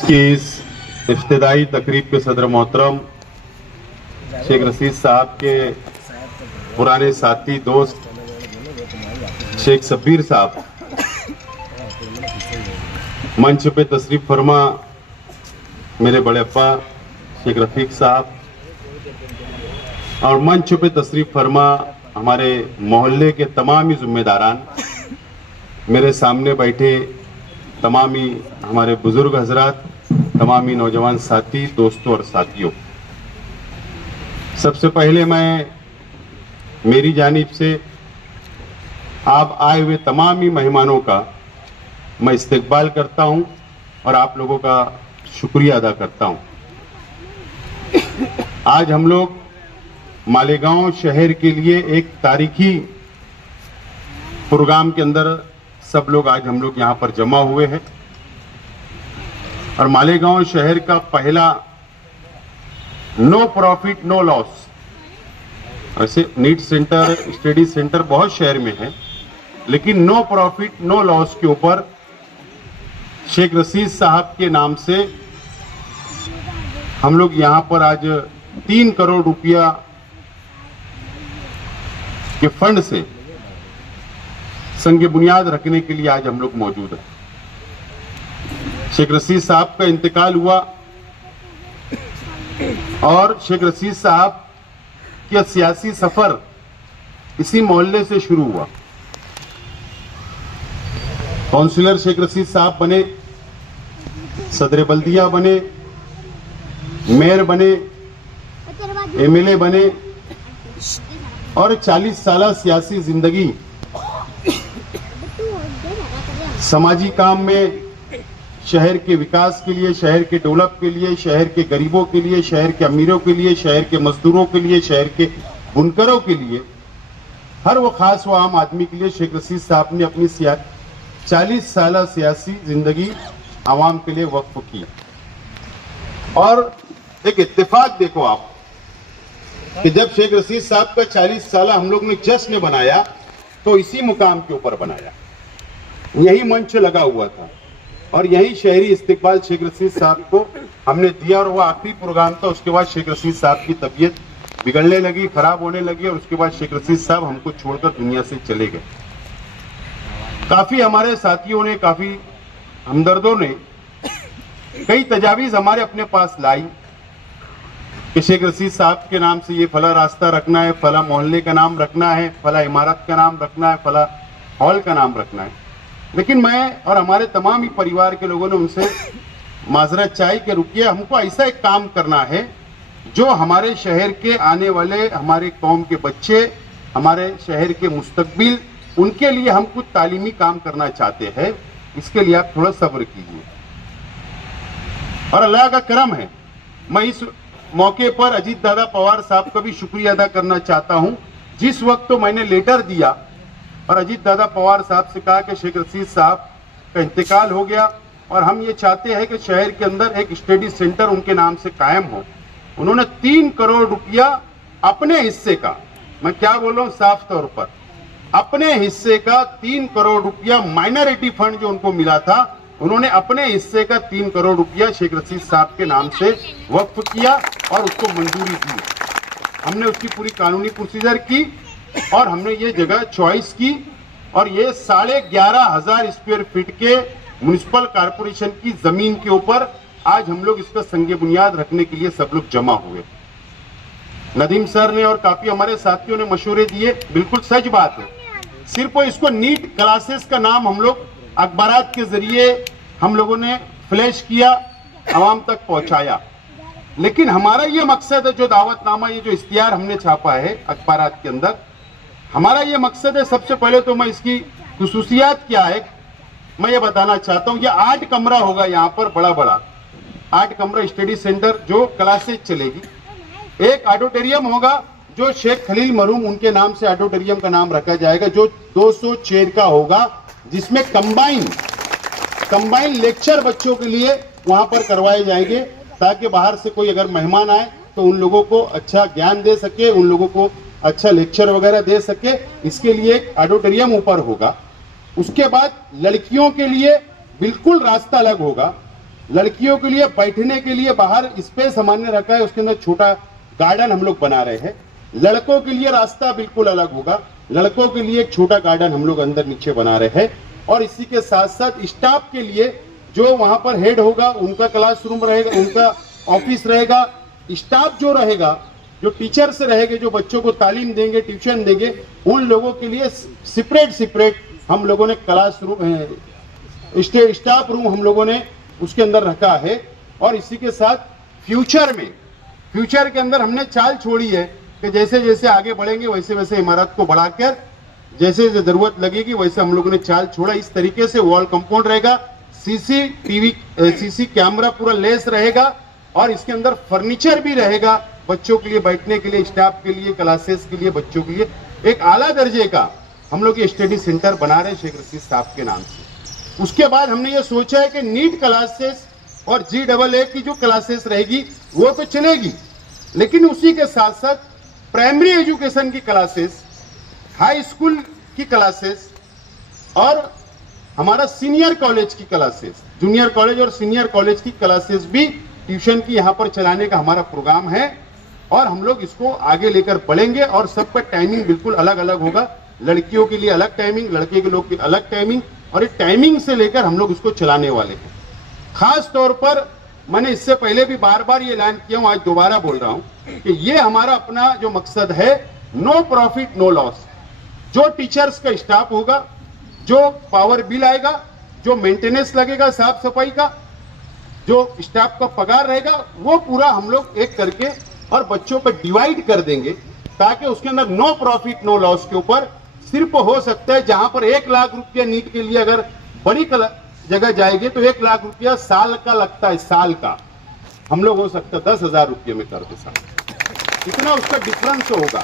की इस इफ्तिदाई तकरीब के सदर मोहतरम शेख रशीद साहब के पुराने साथी दोस्त शेख शब्बीर साहब मंच पे तशरीफ फरमा, मेरे बड़े अब्बा शेख रफीक साहब, और मंच पे तशरीफ फरमा हमारे मोहल्ले के तमाम ही जिम्मेदारान, मेरे सामने बैठे तमाम ही हमारे बुजुर्ग हजरात, तमाम ही नौजवान साथी, दोस्तों और साथियों, सबसे पहले मैं मेरी जानिब से आप आए हुए तमाम ही मेहमानों का मैं इस्तकबाल करता हूं और आप लोगों का शुक्रिया अदा करता हूं। आज हम लोग मालेगांव शहर के लिए एक तारीखी प्रोग्राम के अंदर सब लोग आज हम लोग यहाँ पर जमा हुए हैं और मालेगांव शहर का पहला नो प्रॉफिट नो लॉस, ऐसे नीट सेंटर, स्टडी सेंटर बहुत शहर में है, लेकिन नो प्रॉफिट नो लॉस के ऊपर शेख रशीद साहब के नाम से हम लोग यहाँ पर आज 3 करोड़ रुपया के फंड से संग बुनियाद रखने के लिए आज हम लोग मौजूद हैं। शेख रशीद साहब का इंतकाल हुआ और शेख रशीद साहब का सियासी सफर इसी मोहल्ले से शुरू हुआ। काउंसिलर शेख रशीद साहब बने, सदर बल्दिया बने, मेयर बने, एमएलए बने और 40 साल सियासी जिंदगी समाजी काम में, शहर के विकास के लिए, शहर के डेवलप के लिए, शहर के गरीबों के लिए, शहर के अमीरों के लिए, शहर के मजदूरों के लिए, शहर के बुनकरों के लिए, हर वो खास वो आम आदमी के लिए शेख रशीद साहब ने अपनी 40 साल सियासी जिंदगी आवाम के लिए वक्फ की। और एक इत्तेफाक देखो आप कि जब शेख रशीद साहब का 40 साल हम लोग ने जश्न बनाया तो इसी मुकाम के ऊपर बनाया, यही मंच लगा हुआ था और यही शहरी इस्तकबाल शेख रशीद साहब को हमने दिया। और वो आखिरी प्रोग्राम था, उसके बाद शेख रशीद साहब की तबीयत बिगड़ने लगी, खराब होने लगी और उसके बाद शेख रशीद साहब हमको छोड़कर दुनिया से चले गए। काफी हमारे साथियों ने, काफी हमदर्दों ने कई तजावीज हमारे अपने पास लाई कि शेख रशीद साहब के नाम से ये फला रास्ता रखना है, फला मोहल्ले का नाम रखना है, फला इमारत का नाम रखना है, फला हॉल का नाम रखना है। लेकिन मैं और हमारे तमाम ही परिवार के लोगों ने उनसे माजरत चाही कि रुकिए, हमको ऐसा एक काम करना है जो हमारे शहर के आने वाले, हमारे कौम के बच्चे, हमारे शहर के मुस्तकबिल, उनके लिए हम कुछ तालीमी काम करना चाहते हैं। इसके लिए आप थोड़ा सब्र कीजिए। और अल्लाह का करम है, मैं इस मौके पर अजीत दादा पवार साहब का भी शुक्रिया अदा करना चाहता हूं। जिस वक्त तो मैंने लेटर दिया और अजीत दादा पवार साहब से कहा कि शेख रशीद साहब का इंतकाल हो गया और हम ये चाहते हैं कि शहर के अंदर एक स्टडी सेंटर उनके नाम से कायम हो, उन्होंने 3 करोड़ रुपया अपने हिस्से का, मैं क्या बोल रहा हूं साफ तौर पर, अपने हिस्से का 3 करोड़ रुपया माइनॉरिटी फंड जो उनको मिला था, उन्होंने अपने हिस्से का 3 करोड़ रुपया शेख रशीद साहब के नाम से वक्फ किया और उसको मंजूरी दी। हमने उसकी पूरी कानूनी प्रोसीजर की और हमने ये जगह चॉइस की और ये 11,500 स्क्वायर फीट के म्युनिसिपल कॉर्पोरेशन की जमीन के ऊपर आज हम लोग इसका संगे बुनियाद रखने के लिए सब लोग जमा हुए। नदीम सर ने और काफी हमारे साथियों ने मशवरे दिए, बिल्कुल सच बात है। सिर्फ इसको नीट क्लासेस का नाम हम लोग अखबारात के जरिए हम लोगों ने फ्लैश किया, आवाम तक पहुंचाया, लेकिन हमारा ये मकसद है, जो दावतनामा, ये जो इश्तिहार हमने छापा है अखबारात के अंदर, हमारा ये मकसद है। सबसे पहले तो मैं इसकी खुसूसियात क्या है मैं ये बताना चाहता हूँ। ये 8 कमरा होगा, यहाँ पर बड़ा बड़ा 8 कमरा स्टडी सेंटर जो क्लासेज चलेगी। एक ऑडिटोरियम होगा जो शेख खलील मरहूम उनके नाम से ऑडिटोरियम का नाम रखा जाएगा, जो 200 चेयर का होगा, जिसमें कंबाइन लेक्चर बच्चों के लिए वहां पर करवाए जाएंगे, ताकि बाहर से कोई अगर मेहमान आए तो उन लोगों को अच्छा ज्ञान दे सके, उन लोगों को अच्छा लेक्चर वगैरह दे सके। इसके लिए एक ऑडिटोरियम ऊपर होगा। उसके बाद लड़कियों के लिए बिल्कुल रास्ता अलग होगा। लड़कियों के लिए बैठने के लिए बाहर स्पेस हमने रखा है, उसके अंदर छोटा गार्डन हम लोग बना रहे हैं। लड़कों के लिए रास्ता बिल्कुल अलग होगा, लड़कों के लिए एक छोटा गार्डन हम लोग अंदर नीचे बना रहे हैं। और इसी के साथ साथ स्टाफ के लिए जो वहां पर हेड होगा उनका क्लासरूम रहेगा, उनका ऑफिस रहेगा। स्टाफ जो रहेगा, जो टीचर्स रहेंगे, जो बच्चों को तालीम देंगे, ट्यूशन देंगे, उन लोगों के लिए सेपरेट हम लोगों ने क्लासरूम, स्टाफ रूम हम लोगों ने उसके अंदर रखा है। और इसी के साथ फ्यूचर के अंदर हमने चाल छोड़ी है कि जैसे जैसे आगे बढ़ेंगे वैसे वैसे इमारत को बढ़ाकर जैसे जैसे जरूरत लगेगी वैसे हम लोगों ने चाल छोड़ा। इस तरीके से वॉल कंपाउंड रहेगा, सीसी कैमरा पूरा लेस रहेगा और इसके अंदर फर्नीचर भी रहेगा बच्चों के लिए बैठने के लिए, स्टाफ के लिए, क्लासेस के लिए, बच्चों के लिए एक आला दर्जे का हम लोग ये स्टडी सेंटर बना रहे हैं शेख रशीद साहब के नाम से। उसके बाद हमने ये सोचा है कि नीट क्लासेस और GAA की जो क्लासेस रहेगी वो तो चलेगी, लेकिन उसी के साथ साथ प्राइमरी एजुकेशन की क्लासेस, हाई स्कूल की क्लासेस और हमारा सीनियर कॉलेज की क्लासेस, जूनियर कॉलेज और सीनियर कॉलेज की क्लासेस भी ट्यूशन की यहाँ पर चलाने का हमारा प्रोग्राम है। और हम लोग इसको आगे लेकर बढ़ेंगे और सबका टाइमिंग बिल्कुल अलग अलग होगा। लड़कियों के लिए अलग टाइमिंग, लड़के के लोग की अलग टाइमिंग, और इस टाइमिंग से लेकर हम लोग इसको चलाने वाले हैं। खास तौर पर मैंने इससे पहले भी बार बार ये ऐलान किया हूं, आज दोबारा बोल रहा हूं कि ये हमारा अपना जो मकसद है, नो प्रॉफिट नो लॉस। जो टीचर्स का स्टाफ होगा, जो पावर बिल आएगा, जो मेंटेनेंस लगेगा, साफ सफाई का जो स्टाफ का पगार रहेगा, वो पूरा हम लोग एक करके और बच्चों पर डिवाइड कर देंगे ताकि उसके अंदर नो प्रॉफिट नो लॉस के ऊपर सिर्फ हो सकता है जहां पर 1 लाख रुपया नीट के लिए अगर बड़ी जगह जाएगी तो 1 लाख रुपया साल का लगता है, साल का हम लोग हो सकता है 10,000 रुपये में कर दे साल। इतना उसका डिफरेंस होगा,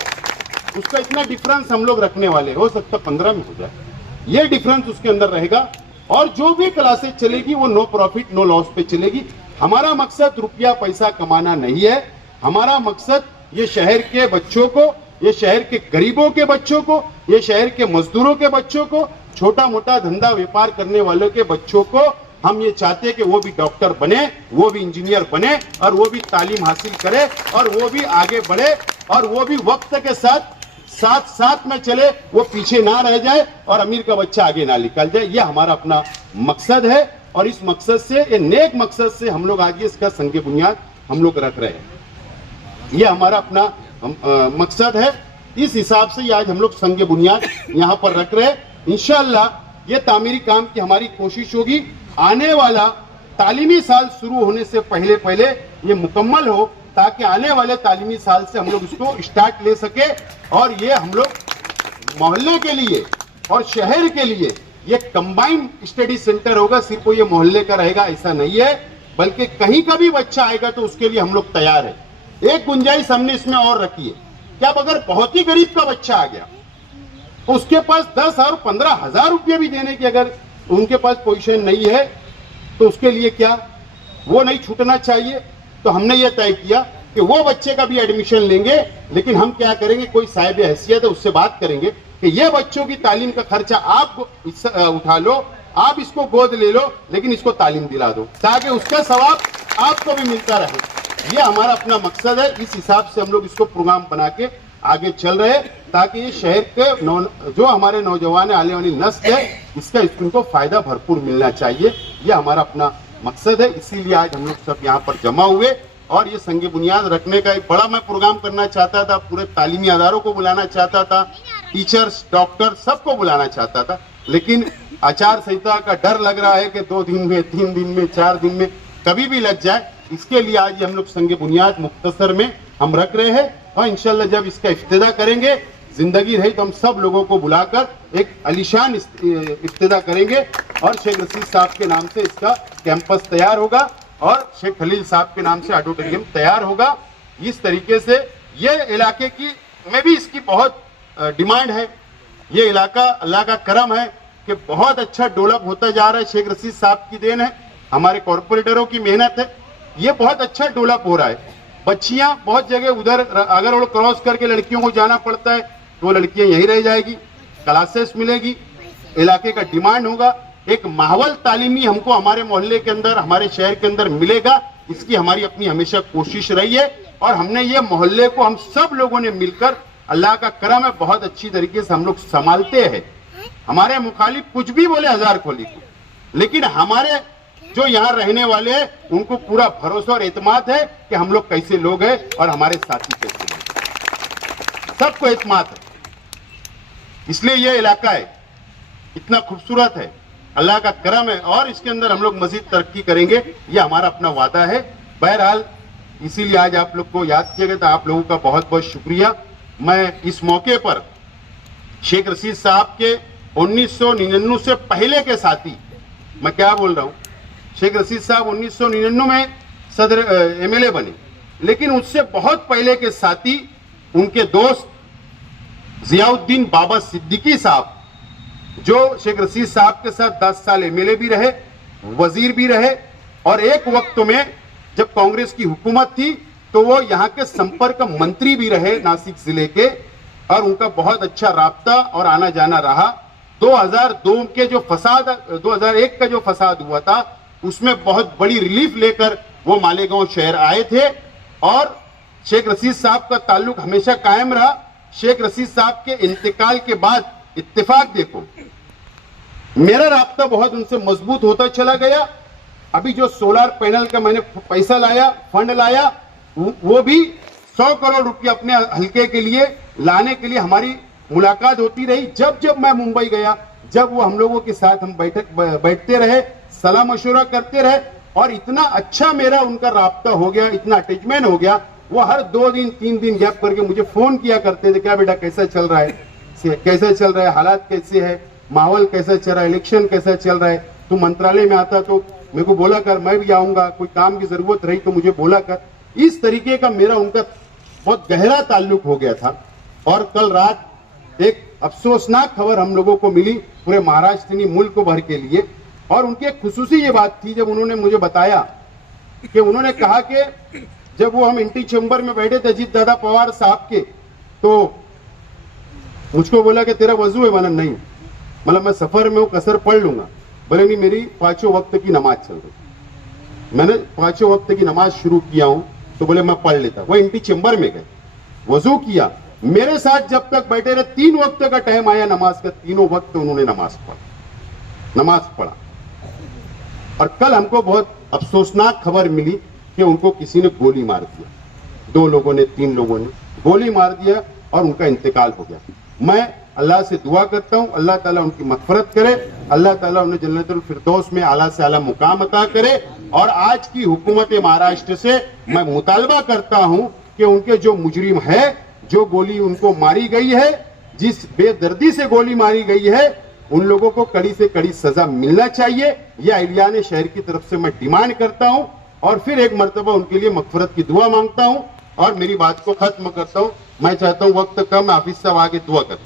उसका इतना डिफरेंस हम लोग रखने वाले, हो सकता 15 में हो जाए, ये डिफरेंस उसके अंदर रहेगा। और जो भी क्लासेस चलेगी वो नो प्रॉफिट नो लॉस पे चलेगी। हमारा मकसद रुपया पैसा कमाना नहीं है, हमारा मकसद ये शहर के बच्चों को, ये शहर के गरीबों के बच्चों को, ये शहर के मजदूरों के बच्चों को, छोटा मोटा धंधा व्यापार करने वालों के बच्चों को हम ये चाहते हैं कि वो भी डॉक्टर बने, वो भी इंजीनियर बने और वो भी तालीम हासिल करे और वो भी आगे बढ़े और वो भी वक्त के साथ साथ में चले, वो पीछे ना रह जाए और अमीर का बच्चा आगे ना निकल जाए। ये हमारा अपना मकसद है और इस मकसद से, ये नेक मकसद से हम लोग आज इसका संग बुनियाद हम लोग रख रहे हैं। ये हमारा अपना मकसद है, इस हिसाब से आज हम लोग संग बुनियाद यहाँ पर रख रहे हैं। इंशाअल्लाह ये तामीरी काम की हमारी कोशिश होगी, आने वाला तालीमी साल शुरू होने से पहले ये मुकम्मल हो ताकि आने वाले तालीमी साल से हम लोग इसको स्टार्ट ले सके। और ये हम लोग मोहल्ले के लिए और शहर के लिए ये कंबाइंड स्टडी सेंटर होगा, सिर्फ ये मोहल्ले का रहेगा ऐसा नहीं है, बल्कि कहीं का भी बच्चा आएगा तो उसके लिए हम लोग तैयार है। एक गुंजाइश हमने इसमें और रखी है कि अब अगर बहुत ही गरीब का बच्चा आ गया तो उसके पास 10 और 15,000 रुपये भी देने की अगर उनके पास पोजीशन नहीं है तो उसके लिए क्या, वो नहीं छूटना चाहिए। तो हमने ये तय किया कि वो बच्चे का भी एडमिशन लेंगे, लेकिन हम क्या करेंगे, कोई साहिब हैसियत है उससे बात करेंगे कि ये बच्चों की तालीम का खर्चा आप उठा लो, आप इसको गोद ले लो, लेकिन इसको तालीम दिला दो ताकि उसका सवाब आपको भी मिलता रहे। ये हमारा अपना मकसद है। इस हिसाब से हम लोग इसको प्रोग्राम बना के आगे चल रहे ताकि ये शहर के जो हमारे नौजवान आने वाली नस्ल है इसका इनको फायदा भरपूर मिलना चाहिए। ये हमारा अपना मकसद है, इसीलिए आज हम लोग सब यहाँ पर जमा हुए और ये संग बुनियाद रखने का एक बड़ा मैं प्रोग्राम करना चाहता था। पूरे तालीमी अदारों को बुलाना चाहता था, टीचर्स, डॉक्टर सबको बुलाना चाहता था, लेकिन आचार संहिता का डर लग रहा है कि 2 दिन में, 3 दिन में, 4 दिन में कभी भी लग जाए। इसके लिए आज हम लोग संग बुनियाद मुख्तसर में हम रख रहे हैं और इंशाल्लाह जब इसका इफ्तिदा करेंगे, जिंदगी रही तो हम सब लोगों को बुलाकर एक आलीशान इफ्तिदा करेंगे और शेख रशीद साहब के नाम से इसका कैंपस तैयार होगा और शेख खलील साहब के नाम से ऑडिटोरियम तैयार होगा। इस तरीके से ये इलाके की में भी इसकी बहुत डिमांड है। ये इलाका अल्लाह का करम है कि बहुत अच्छा डेवलप होता जा रहा है, शेख रशीद साहब की देन है, हमारे कॉर्पोरेटरों की मेहनत है, ये बहुत अच्छा डेवलप हो रहा है। बच्चियां बहुत जगह उधर अगर वो क्रॉस करके लड़कियों को जाना पड़ता है तो लड़कियां यहीं रह जाएगी, क्लासेस मिलेगी, इलाके का डिमांड होगा। एक माहौल तालीमी हमको हमारे मोहल्ले के अंदर, हमारे शहर के अंदर मिलेगा, इसकी हमारी अपनी हमेशा कोशिश रही है। और हमने ये मोहल्ले को हम सब लोगों ने मिलकर, अल्लाह का करम है, बहुत अच्छी तरीके से हम लोग संभालते हैं। हमारे मुखालिफ कुछ भी बोले हजार खोली को, लेकिन हमारे जो यहाँ रहने वाले हैं उनको पूरा भरोसा और एतमाद है कि हम लोग कैसे लोग हैं और हमारे साथी कैसे लोग हैं, सबको एतमाद है। इसलिए ये इलाका है इतना खूबसूरत है, अल्लाह का करम है और इसके अंदर हम लोग मजीद तरक्की करेंगे, ये हमारा अपना वादा है। बहरहाल इसीलिए आज आप लोग को याद किया गया था, आप लोगों का बहुत बहुत शुक्रिया। मैं इस मौके पर शेख रशीद साहब के 1999 से पहले के साथी, मैं क्या बोल रहा हूं, शेख रशीद साहब 1999 में सदर एमएलए बने, लेकिन उससे बहुत पहले के साथी उनके दोस्त जियाउद्दीन बाबा सिद्दीकी साहब, जो शेख रशीद साहब के साथ 10 साल एमएलए भी रहे, वजीर भी रहे, और एक वक्त में जब कांग्रेस की हुकूमत थी तो वो यहाँ के संपर्क मंत्री भी रहे नासिक जिले के, और उनका बहुत अच्छा राब्ता और आना जाना रहा। 2002 के जो फसाद, 2001 का जो फसाद हुआ था उसमें बहुत बड़ी रिलीफ लेकर वो मालेगांव शहर आए थे, और शेख रशीद साहब का ताल्लुक हमेशा कायम रहा। शेख रशीद साहब के इंतकाल के बाद इत्तेफाक देखो, मेरा राब्ता बहुत उनसे मजबूत होता चला गया। अभी जो सोलर पैनल का मैंने पैसा लाया, फंड लाया, वो भी 100 करोड़ रुपया अपने हल्के के लिए लाने के लिए हमारी मुलाकात होती रही। जब जब मैं मुंबई गया, जब वो हम लोगों के साथ हम बैठते रहे, सलाह मशवरा करते रहे, और इतना अच्छा मेरा उनका राब्ता हो गया, इतना अटैचमेंट हो गया। वो हर 2 दिन 3 दिन गैप करके मुझे फोन किया करते थे, क्या बेटा कैसा चल रहा है, कैसे चल रहा है, हालात कैसे है, माहौल कैसा चल रहा है, इलेक्शन कैसा चल रहा है, तू मंत्रालय में आता तो मेरे को बोला कर, मैं भी आऊंगा, कोई काम की जरूरत रही तो मुझे बोला कर। इस तरीके का मेरा उनका बहुत गहरा ताल्लुक हो गया था। और कल रात एक अफसोसनाक खबर हम लोगों को मिली पूरे महाराष्ट्र मुल्क भर के लिए, और उनकी एक खुसूसी ये बात थी जब उन्होंने मुझे बताया कि उन्होंने कहा कि जब वो हम इंटी चैम्बर में बैठे थे अजीत दादा पवार साहब के, तो मुझको बोला कि तेरा वजू है? माना नहीं, मतलब मैं सफर में हूँ, कसर पढ़ लूंगा। बोले नहीं, मेरी 5 वक्त की नमाज चल रही, मैंने 5 वक्त की नमाज शुरू किया हूं, तो बोले मैं पढ़ लेता। वो इंटी चैम्बर में गए, वजू किया, मेरे साथ जब तक बैठे रहे, 3 वक्त का टाइम आया नमाज का, तीनों वक्त उन्होंने नमाज पढ़ा। और कल हमको बहुत अफसोसनाक खबर मिली कि उनको किसी ने गोली मार दिया, 2 लोगों ने, 3 लोगों ने गोली मार दिया और उनका इंतकाल हो गया। मैं अल्लाह से दुआ करता हूं, अल्लाह ताला उनकी मग़फ़िरत करे, अल्लाह ताला उन्हें जन्नतुल फिरदौस में आला से आला मुकाम अता करे। और आज की हुकूमत महाराष्ट्र से मैं मुतालबा करता हूं कि उनके जो मुजरिम है, जो गोली उनको मारी गई है, जिस बेदर्दी से गोली मारी गई है, उन लोगों को कड़ी से कड़ी सजा मिलना चाहिए। यह अहलियाने शहर की तरफ से मैं डिमांड करता हूं, और फिर एक मर्तबा उनके लिए मग़फ़िरत की दुआ मांगता हूं और मेरी बात को खत्म करता हूं। मैं चाहता हूं, वक्त कम, हाफिज साहब आगे दुआ करें।